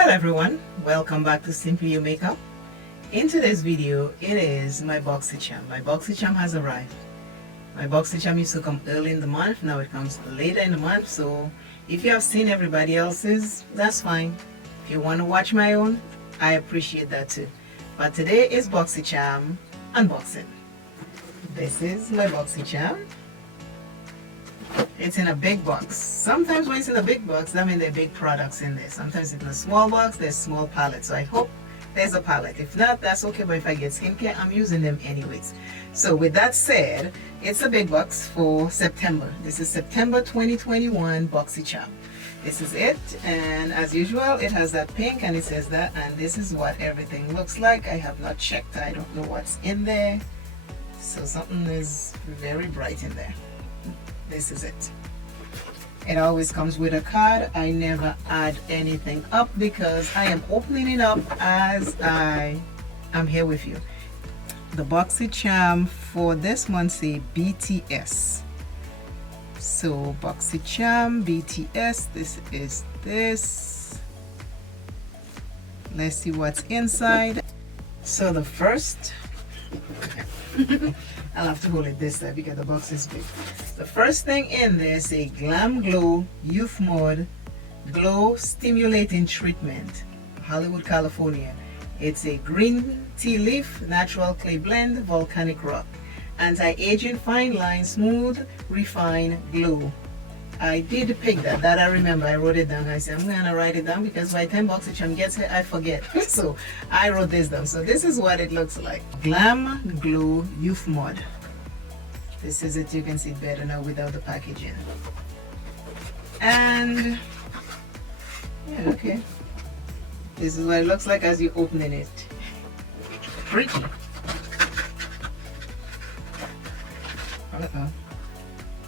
Hello everyone, welcome back to Simply You Makeup. In today's video, it is my Boxy Charm. My Boxy Charm has arrived. My Boxy Charm used to come early in the month, now it comes later in the month, so if you have seen everybody else's, that's fine. If you want to watch my own, I appreciate that too. But today is Boxy Charm unboxing. This is my Boxy Charm. It's in a big box. Sometimes when it's in a big box, that means there are big products in there. Sometimes it's in a small box, there's small palettes. So I hope there's a palette. If not, that's okay, but if I get skincare, I'm using them anyways. So with that said, it's a big box for September. This is September 2021 Boxy Charm. This is it, and as usual, it has that pink and it says that, and this is what everything looks like. I have not checked. I don't know what's in there. So something is very bright in there. This is it. It always comes with a card. I never add anything up because I am opening it up as I am here with you. The Boxy Charm for this month say BTS. So Boxy Charm BTS, this is this. Let's see what's inside. So the first I'll have to hold it this side because the box is big. The first thing in there is a Glam Glow Youth Mode Glow Stimulating Treatment, Hollywood, California. It's a green tea leaf, natural clay blend, volcanic rock, anti-aging, fine line, smooth, refined glow. I did pick that I remember. I wrote it down. I said I'm gonna write it down because by the time Boxy Charm gets here I forget. So I wrote this down. So this is what it looks like. Glam Glow Youth Mod. This is it. You can see it better now without the packaging. And yeah, okay. This is what it looks like as you're opening it. Pretty.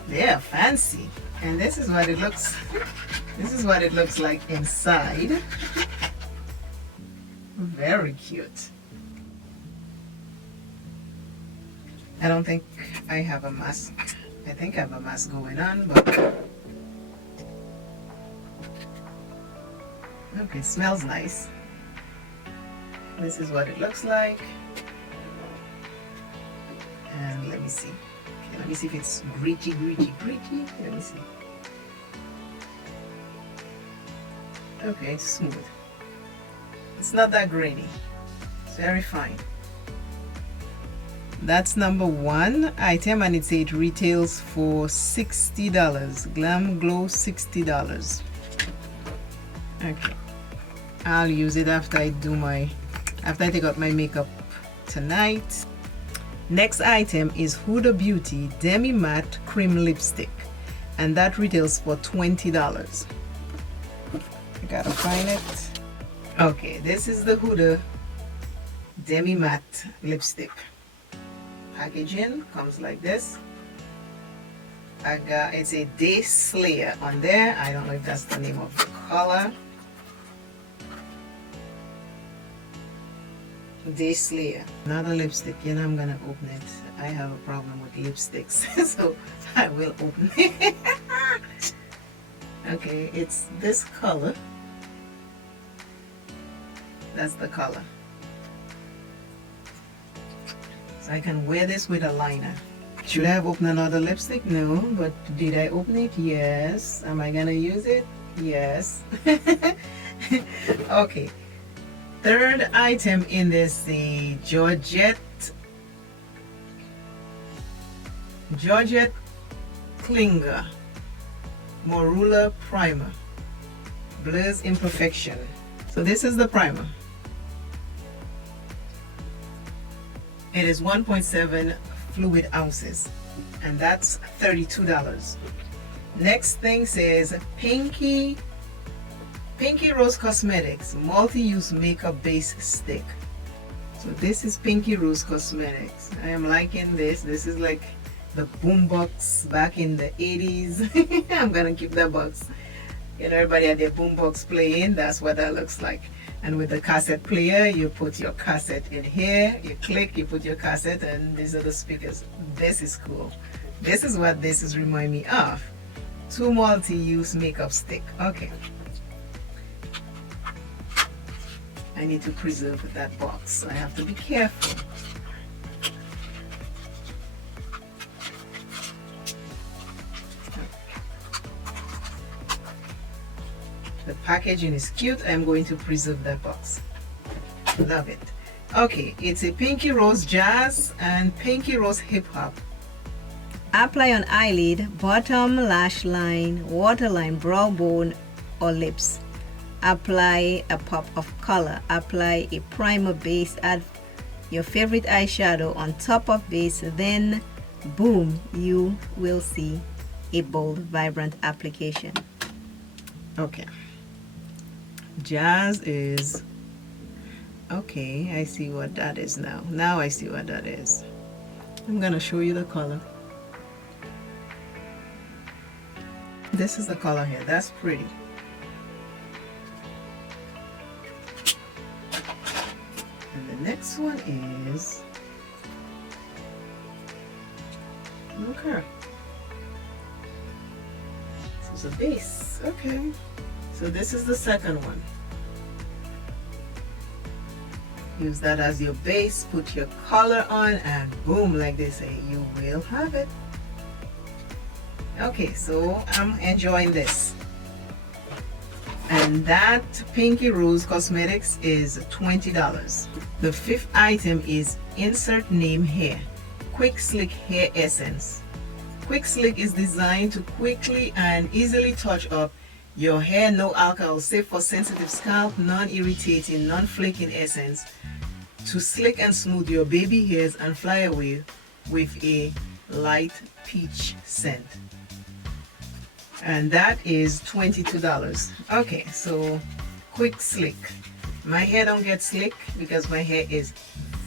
Yeah, fancy. And this is what it looks. This is what it looks like inside. Very cute. I don't think I have a mask. I think I have a mask going on, but okay, it smells nice. This is what it looks like. And let me see. Okay, let me see if it's gritty. Let me see. Okay, it's smooth. It's not that grainy. It's very fine. That's number one item, and it said it retails for $60. Glam Glow $60. Okay. I'll use it after I take out my makeup tonight. Next item is Huda Beauty Demi Matte Cream Lipstick, and that retails for $20. I gotta find it. Okay, this is the Huda Demi Matte Lipstick. Packaging comes like this. It's a Day Slayer on there. I don't know if that's the name of the color. Day Slayer. Another lipstick. You know I'm gonna open it. I have a problem with lipsticks, so I will open it. Okay, it's this color. That's the color. So I can wear this with a liner. Should I have opened another lipstick? No, but did I open it? Yes. Am I gonna use it? Yes. Okay. Third item in this, the Georgette Klinger Morula Primer, Blurs Imperfection. So this is the primer. It is 1.7 fluid ounces, and that's $32. Next thing says Pinky Rose Cosmetics Multi-Use Makeup Base Stick. So this is Pinky Rose Cosmetics. I am liking this. This is like the boombox back in the 80s. I'm gonna keep that box. You know, everybody had their boombox playing. That's what that looks like. And with the cassette player, you put your cassette in here, you click, you put your cassette, and these are the speakers. This is cool. This is what this is remind me of. 2 multi-use makeup stick. Okay. I need to preserve that box, so I have to be careful. The packaging is cute. I'm going to preserve that box. Love it. Okay, it's a Pinky Rose Jazz and Pinky Rose Hip Hop. Apply on eyelid, bottom lash line, waterline, brow bone or lips. Apply a pop of color. Apply a primer base. Add your favorite eyeshadow on top of base. Then, boom, you will see a bold, vibrant application. Okay. Jazz is... Okay, I see what that is now. Now I see what that is. I'm gonna show you the color. This is the color here. That's pretty. And the next one is... Okay. This is a base. Okay. So this is the second one. Use that as your base, put your color on, and boom, like they say, you will have it. Okay, so I'm enjoying this. And that Pinky Rose Cosmetics is $20. The fifth item is Insert Name Hair Quick Slick Hair Essence. Quick Slick is designed to quickly and easily touch up your hair. No alcohol, safe for sensitive scalp, non-irritating, non-flaking essence to slick and smooth your baby hairs and fly away with a light peach scent. And that is $22. Okay, so Quick Slick. My hair don't get slick because my hair is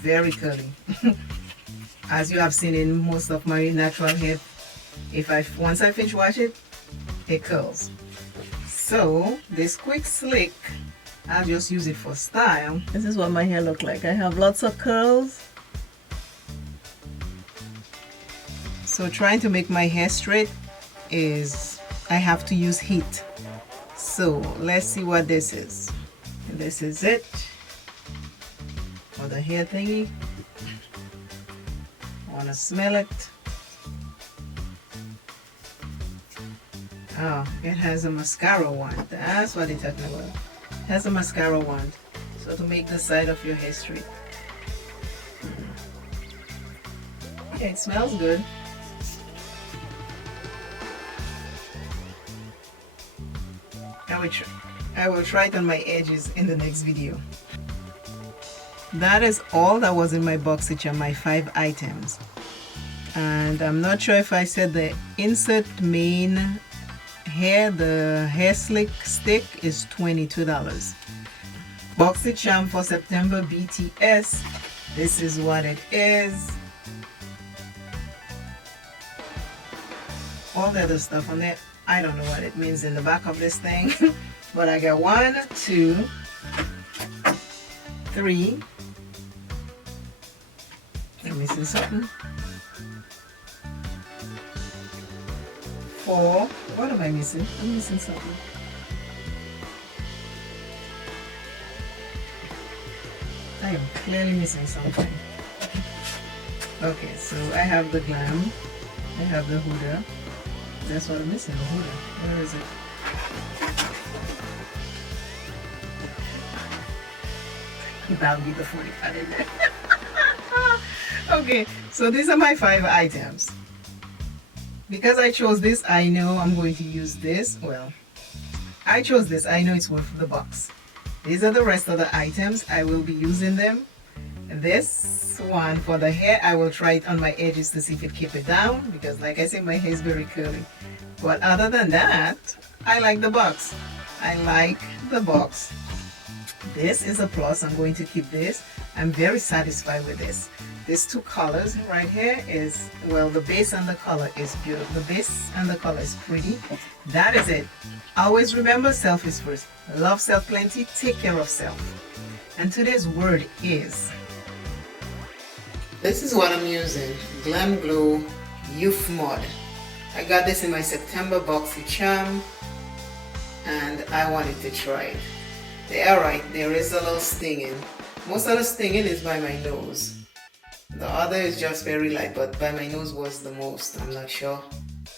very curly. As you have seen in most of my natural hair, once I finish washing it curls. So this Quick Slick, I'll just use it for style. This is what my hair look like. I have lots of curls. So trying to make my hair straight is, I have to use heat. So let's see what this is. And this is it for the hair thingy. I want to smell it. Oh, it has a mascara wand. That's what they're talking about. It has a mascara wand. So to make the side of your hair straight. Yeah, it smells good. I will try it on my edges in the next video. That is all that was in my Boxy charm, my 5 items. And I'm not sure if I said the insert main hair, the hair slick stick is $22. Boxy charm for September BTS. This is what it is. All the other stuff on there, I don't know what it means in the back of this thing. But I got 1, 2, 3. I'm missing something. 4. What am I missing? I'm missing something. I am clearly missing something. Okay, so I have the glam. I have the Huda. That's what I'm missing, the Huda. Where is it? That'll be the 45 in there. Okay, so these are my 5 items. Because I chose this, I know I'm going to use this. Well, I chose this. I know it's worth the box. These are the rest of the items. I will be using them. This one for the hair, I will try it on my edges to see if it keep it down. Because like I said, my hair is very curly. But other than that, I like the box. I like the box. This is a plus. I'm going to keep this. I'm very satisfied with this. These 2 colors right here is, well, the base and the color is beautiful. The base and the color is pretty. That is it. Always remember, self is first. Love self plenty. Take care of self. And today's word is, this is what I'm using. Glam Glow Youth Mod. I got this in my September Boxy charm and I wanted to try it. They are right, there is a little stinging. Most of the stinging is by my nose. The other is just very light, but by my nose was the most. I'm not sure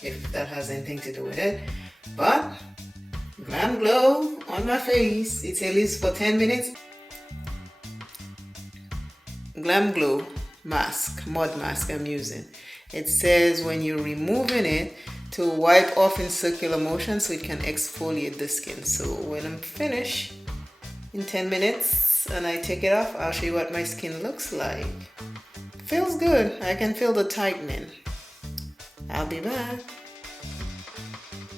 if that has anything to do with it. But Glam Glow on my face. It's at least for 10 minutes. Glam Glow mask, mud mask I'm using. It says when you're removing it to wipe off in circular motion so it can exfoliate the skin. So when I'm finished in 10 minutes and I take it off, I'll show you what my skin looks like. Feels good. I can feel the tightening. I'll be back.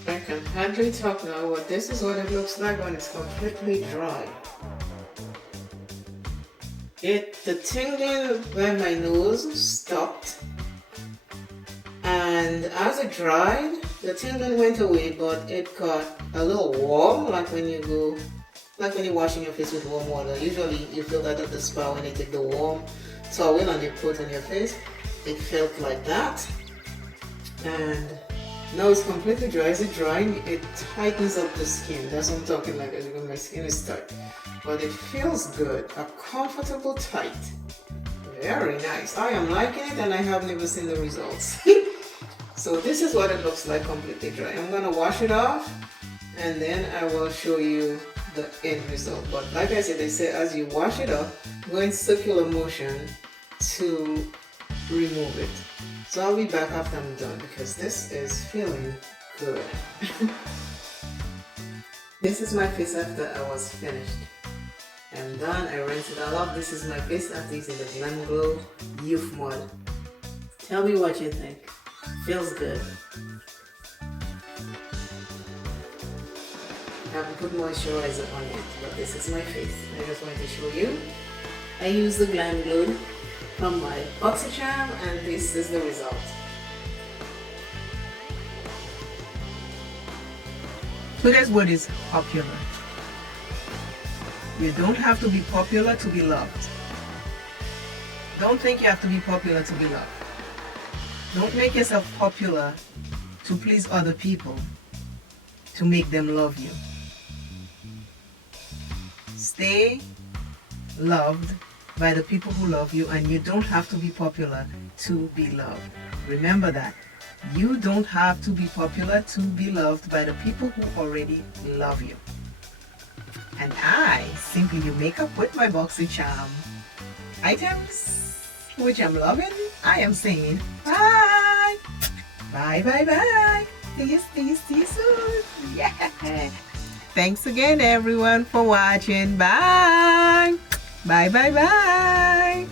I can hardly talk now, but this is what it looks like when it's completely dry. The tingling by my nose stopped, and as it dried, the tingling went away, but it got a little warm, like when you're washing your face with warm water. Usually you feel that at the spa when you take the warm towel and you put on your face. It felt like that, and now it's completely dry. As it drying, it tightens up the skin. That's what I'm talking like. As you know, my skin is tight, but it feels good. A comfortable tight. Very nice. I am liking it, and I have never seen the results. So this is what it looks like completely dry. I'm gonna wash it off, and then I will show you the end result. But like I said, they say as you wash it off, go in circular motion to remove it. So I'll be back after I'm done because this is feeling good. This is my face after I was finished. I'm done. I rinsed it all off. This is my face after using the Glam Glow Youth Mud. Tell me what you think. Feels good. I haven't put moisturizer on it, but this is my face. I just wanted to show you. I use the Glam Glow from my Boxy charm, and this is the result. Today's word is popular. You don't have to be popular to be loved. Don't think you have to be popular to be loved. Don't make yourself popular to please other people, to make them love you. Stay loved by the people who love you, and you don't have to be popular to be loved. Remember that. You don't have to be popular to be loved by the people who already love you. And I simply do makeup with my Boxy charm items, which I'm loving. I am saying bye. Bye, bye, bye. See you soon. Yeah. Thanks again, everyone, for watching. Bye. Bye, bye, bye.